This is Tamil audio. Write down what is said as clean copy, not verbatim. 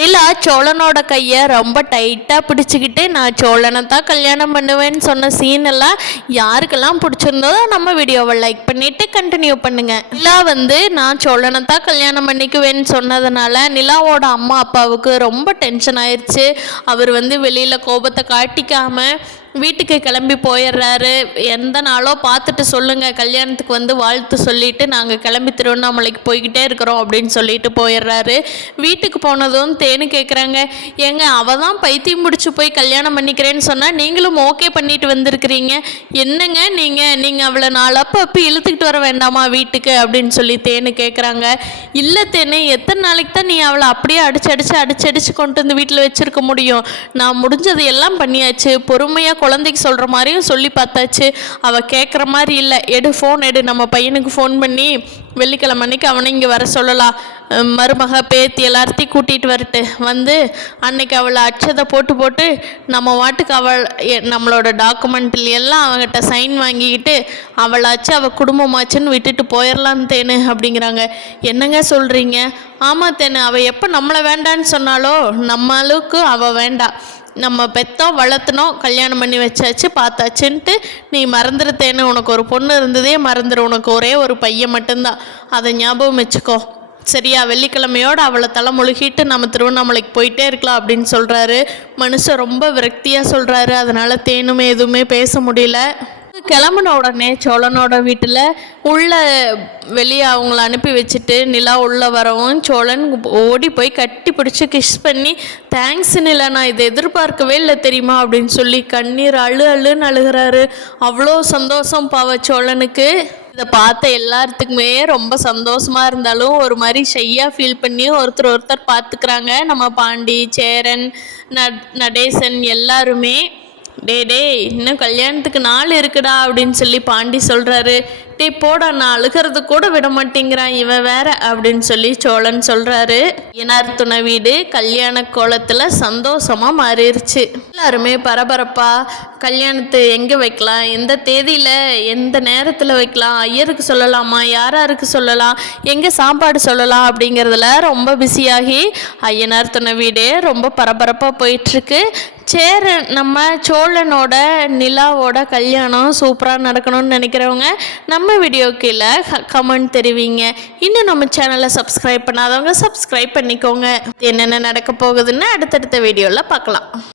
நிலா சோழனோட கையை ரொம்ப டைட்டாக பிடிச்சிக்கிட்டு நான் சோழனை தான் கல்யாணம் பண்ணுவேன்னு சொன்ன சீன் எல்லாம் யாருக்கெல்லாம் பிடிச்சிருந்தோ நம்ம வீடியோவை லைக் பண்ணிவிட்டு கண்டினியூ பண்ணுங்கள். நிலா நான் சோழனை தான் கல்யாணம் பண்ணிக்குவேன்னு சொன்னதுனால நிலாவோட அம்மா அப்பாவுக்கு ரொம்ப டென்ஷன் ஆயிடுச்சு. அவர் வெளியில் கோபத்தை காட்டிக்காமல் வீட்டுக்கு கிளம்பி போயிடுறாரு. எந்த நாளோ பார்த்துட்டு சொல்லுங்கள், கல்யாணத்துக்கு வாழ்த்து சொல்லிவிட்டு நாங்கள் கிளம்பி திருவண்ணாமலைக்கு போய்கிட்டே இருக்கிறோம் அப்படின்னு சொல்லிட்டு போயிடுறாரு. வீட்டுக்கு போனதும் தேனு கேட்குறாங்க, ஏங்க அவள் தான் பைத்தியம் முடிச்சு போய் கல்யாணம் பண்ணிக்கிறேன்னு சொன்னால் நீங்களும் ஓகே பண்ணிட்டு வந்திருக்கிறீங்க, என்னங்க நீங்கள் அவளை அப்போ இழுத்துக்கிட்டு வர வேண்டாமா வீட்டுக்கு அப்படின்னு சொல்லி தேனு கேட்குறாங்க. இல்லை தேனு, எத்தனை நாளைக்கு தான் நீ அவளை அப்படியே அடிச்சு கொண்டு வந்து வீட்டில் வச்சுருக்க முடியும்? நான் முடிஞ்சது எல்லாம் பண்ணியாச்சு, பொறுமையாக குழந்தைக்கு சொல்கிற மாதிரியும் சொல்லி பார்த்தாச்சு, அவள் கேட்குற மாதிரி இல்லை. ஃபோன் எடு, நம்ம பையனுக்கு ஃபோன் பண்ணி வெள்ளிக்கிழமை அன்னைக்கு அவனை இங்கே வர சொல்லலாம், மருமக பேத்தி எல்லாத்தையும் கூட்டிகிட்டு வரட்டு அன்னைக்கு அவளை அச்சதை போட்டு நம்ம வாட்டுக்கு நம்மளோட டாக்குமெண்ட்டில் எல்லாம் அவங்ககிட்ட சைன் வாங்கிக்கிட்டு அவளாச்சு அவள் குடும்பமாச்சுன்னு விட்டுட்டு போயிடலான்னு தேனு அப்படிங்கிறாங்க. என்னங்க சொல்கிறீங்க? ஆமாம் தேனு, அவள் எப்போ நம்மளை வேண்டான்னு சொன்னாலோ நம்ம அளவுக்கு அவள் வேண்டாம், நம்ம பெத்தோம் வளர்த்தனோம் கல்யாணம் பண்ணி வச்சாச்சு பார்த்தாச்சுன்ட்டு நீ மறந்துடுத்தேன்னு, உனக்கு ஒரு பொண்ணு இருந்ததே மறந்துடு, உனக்கு ஒரே ஒரு பையன் மட்டும்தான், அதை ஞாபகம் வச்சுக்கோ சரியா? வெள்ளிக்கிழமையோடு அவளை தலைமொழுகிட்டு நம்ம திருவண்ணாமலைக்கு போயிட்டே இருக்கலாம் அப்படின்னு சொல்கிறாரு. மனுஷன் ரொம்ப விரக்தியாக சொல்கிறாரு. அதனால் தேனுமே எதுவுமே பேச முடியல. கிளம்புன உடனே சோழனோட வீட்டில் உள்ள வெளியே அவங்கள அனுப்பி வச்சுட்டு நிலா உள்ளே வரவும் சோழன் ஓடி போய் கட்டி பிடிச்சி கிஷ் பண்ணி, தேங்க்ஸ் நிலா, நான் இதை எதிர்பார்க்கவே இல்லை தெரியுமா அப்படின்னு சொல்லி கண்ணீர் அழுன்னு அழுகிறாரு. அவ்வளோ சந்தோஷம் பாவ சோழனுக்கு. இதை பார்த்த எல்லாத்துக்குமே ரொம்ப சந்தோஷமாக இருந்தாலும் ஒரு மாதிரி ஷையாக ஃபீல் பண்ணி ஒருத்தர் பார்த்துக்கிறாங்க. நம்ம பாண்டி, சேரன், நடேசன் எல்லாருமே. டே இன்னும் கல்யாணத்துக்கு நாள் இருக்குடா அப்படின்னு சொல்லி பாண்டி சொல்கிறாரு. போடா, நான் அழுகிறது கூட விட மாட்டேங்கிறான் இவன் வேற அப்படின்னு சொல்லி சோழன் சொல்கிறாரு. துணை வீடு கல்யாண கோலத்தில் சந்தோஷமாக மாறிடுச்சு. எல்லாருமே பரபரப்பாக கல்யாணத்தை எங்கே வைக்கலாம், எந்த தேதியில் எந்த நேரத்தில் வைக்கலாம், ஐயருக்கு சொல்லலாமா, யாருக்கு சொல்லலாம், எங்கே சாப்பாடு சொல்லலாம் அப்படிங்கிறதுல ரொம்ப பிஸியாகி ஐயனார் துணை வீடே ரொம்ப பரபரப்பாக போயிட்டுருக்கு. நம்ம சோழனோட நிலாவோட கல்யாணம் சூப்பராக நடக்கணும்னு நினைக்கிறவங்க நம்ம வீடியோ கீழே கமெண்ட் தெரிவிங்க. இன்னும் நம்ம சேனலை சப்ஸ்கிரைப் பண்ணாதவங்க சப்ஸ்கிரைப் பண்ணிக்கோங்க. என்னென்ன நடக்க போகுதுன்னு அடுத்தடுத்த வீடியோவில் பார்க்கலாம்.